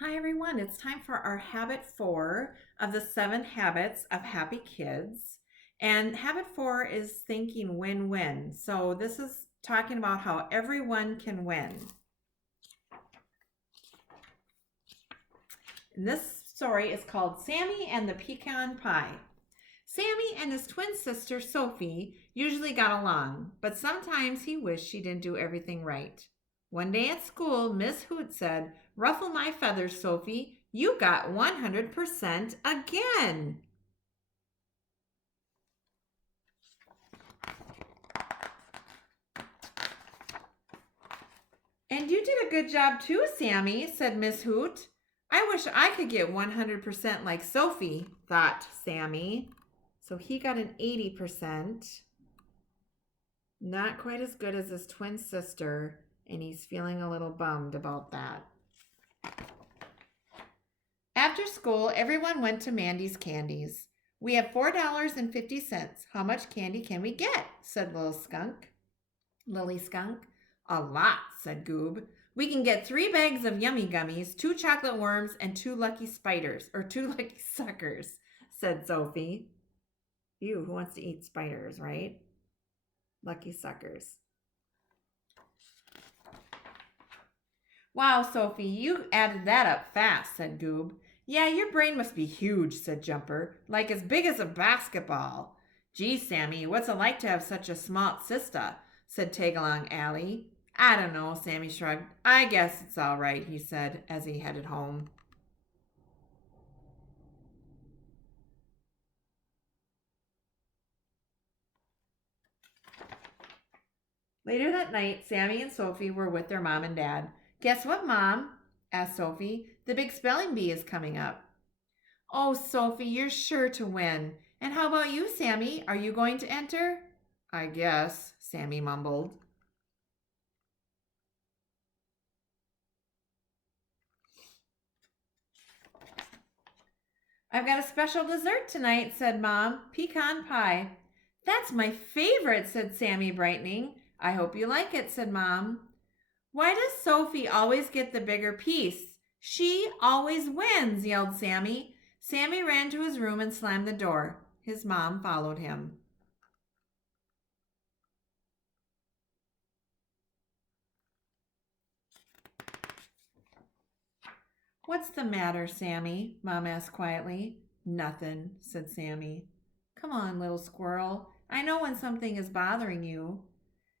Hi, everyone. It's time for our habit 4 of the 7 habits of happy kids. And habit 4 is thinking win win. So, this is talking about how everyone can win. And this story is called Sammy and the Pecan Pie. Sammy and his twin sister Sophie usually got along, but sometimes he wished she didn't do everything right. One day at school, Miss Hoot said, "Ruffle my feathers, Sophie. You got 100% again." "And you did a good job too, Sammy," said Miss Hoot. "I wish I could get 100% like Sophie," thought Sammy. So he got an 80%. Not quite as good as his twin sister, and he's feeling a little bummed about that. After school, everyone went to Mandy's Candies. "We have $4.50. How much candy can we get?" said Lily Skunk. "A lot," said Goob. "We can get 3 bags of yummy gummies, 2 chocolate worms, and 2 lucky suckers," said Sophie. Ew, who wants to eat spiders, right? Lucky suckers. "Wow, Sophie, you added that up fast," said Goob. "Yeah, your brain must be huge," said Jumper, "like as big as a basketball." "Gee, Sammy, what's it like to have such a smart sister?" said Tagalong Alley. "I don't know," Sammy shrugged. "I guess it's all right," he said as he headed home. Later that night, Sammy and Sophie were with their mom and dad. "Guess what, Mom?" asked Sophie. "The big spelling bee is coming up." "Oh, Sophie, you're sure to win. And how about you, Sammy? Are you going to enter?" "I guess," Sammy mumbled. "I've got a special dessert tonight," said Mom. "Pecan pie." "That's my favorite," said Sammy, brightening. "I hope you like it," said Mom. "Why does Sophie always get the bigger piece? She always wins," yelled Sammy. Sammy ran to his room and slammed the door. His mom followed him. "What's the matter, Sammy?" Mom asked quietly. "Nothing," said Sammy. "Come on, little squirrel. I know when something is bothering you.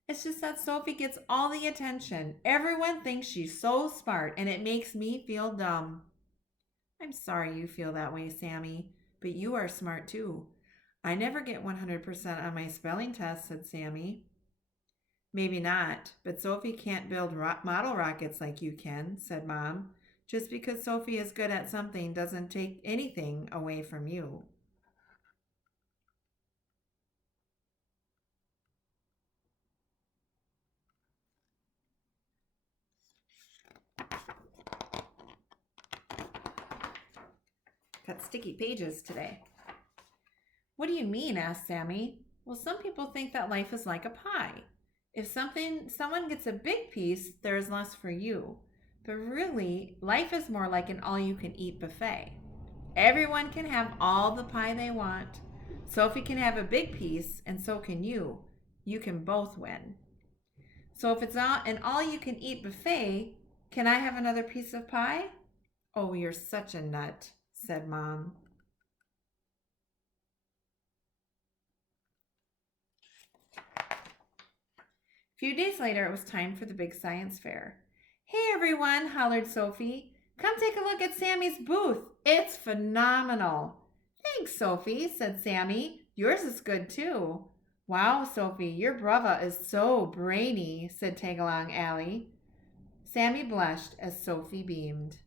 It's just that Sophie gets all the attention. Everyone thinks she's so smart, and it makes me feel dumb." "I'm sorry you feel that way, Sammy, but you are smart too." "I never get 100% on my spelling test," said Sammy. "Maybe not, but Sophie can't build model rockets like you can," said Mom. "Just because Sophie is good at something doesn't take anything away from you." Got sticky pages today. "What do you mean?" asked Sammy. "Well, some people think that life is like a pie. If someone gets a big piece, there is less for you. But really, life is more like an all-you-can-eat buffet. Everyone can have all the pie they want. Sophie can have a big piece, and so can you. You can both win. So if it's an all-you-can-eat buffet, can I have another piece of pie?" "Oh, you're such a nut," said Mom. A few days later, it was time for the big science fair. "Hey, everyone," hollered Sophie. "Come take a look at Sammy's booth. It's phenomenal." "Thanks, Sophie," said Sammy. "Yours is good, too." "Wow, Sophie, your brava is so brainy," said Tagalong Alley. Sammy blushed as Sophie beamed.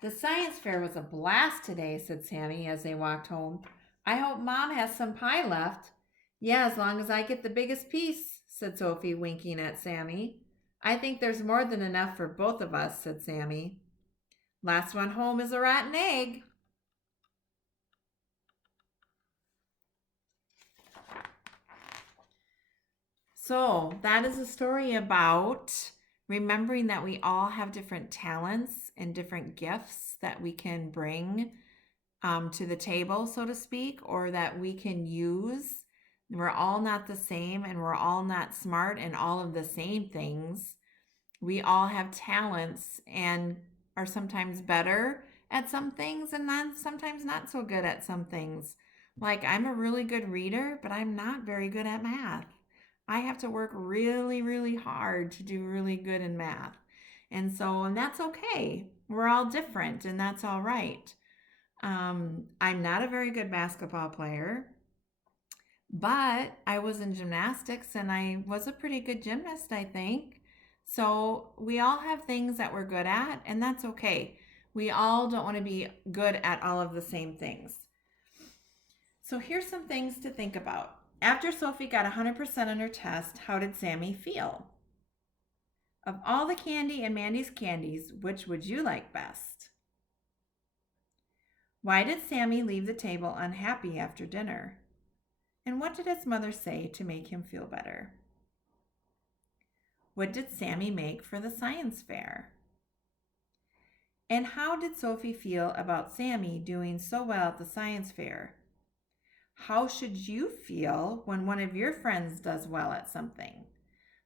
"The science fair was a blast today," said Sammy as they walked home. "I hope Mom has some pie left." "Yeah, as long as I get the biggest piece," said Sophie, winking at Sammy. "I think there's more than enough for both of us," said Sammy. "Last one home is a rotten egg." So that is a story about remembering that we all have different talents and different gifts that we can bring to the table, so to speak, or that we can use. We're all not the same and we're all not smart in all of the same things. We all have talents and are sometimes better at some things and then sometimes not so good at some things. Like I'm a really good reader, but I'm not very good at math. I have to work really, really hard to do really good in math. And that's okay. We're all different and that's all right. I'm not a very good basketball player, but I was in gymnastics and I was a pretty good gymnast, I think. So we all have things that we're good at, and that's okay. We all don't want to be good at all of the same things. So here's some things to think about. After Sophie got 100% on her test, how did Sammy feel? Of all the candy in Mandy's candies, which would you like best? Why did Sammy leave the table unhappy after dinner? And what did his mother say to make him feel better? What did Sammy make for the science fair? And how did Sophie feel about Sammy doing so well at the science fair? How should you feel when one of your friends does well at something?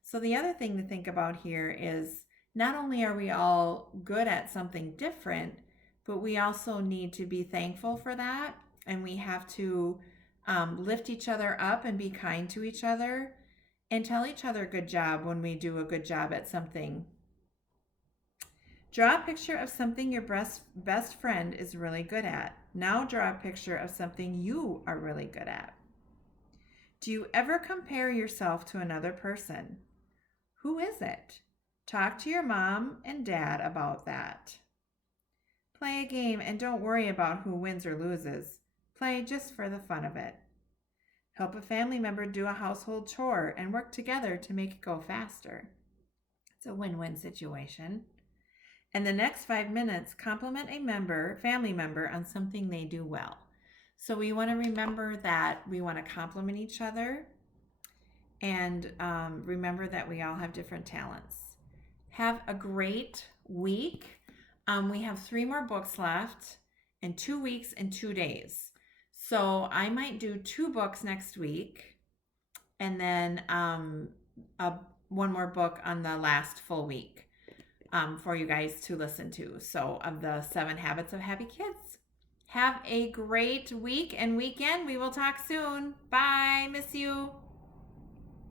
So the other thing to think about here is not only are we all good at something different, but we also need to be thankful for that, and we have to lift each other up and be kind to each other and tell each other good job when we do a good job at something. Draw a picture of something your best friend is really good at. Now draw a picture of something you are really good at. Do you ever compare yourself to another person? Who is it? Talk to your mom and dad about that. Play a game and don't worry about who wins or loses. Play just for the fun of it. Help a family member do a household chore and work together to make it go faster. It's a win-win situation. In the next 5 minutes, compliment a family member on something they do well. So we want to remember that we want to compliment each other and remember that we all have different talents. Have a great week. We have 3 more books left in 2 weeks and 2 days. So I might do 2 books next week and then one more book on the last full week for you guys to listen to. So of the 7 Habits of Happy Kids. Have a great week and weekend. We will talk soon. Bye. Miss you.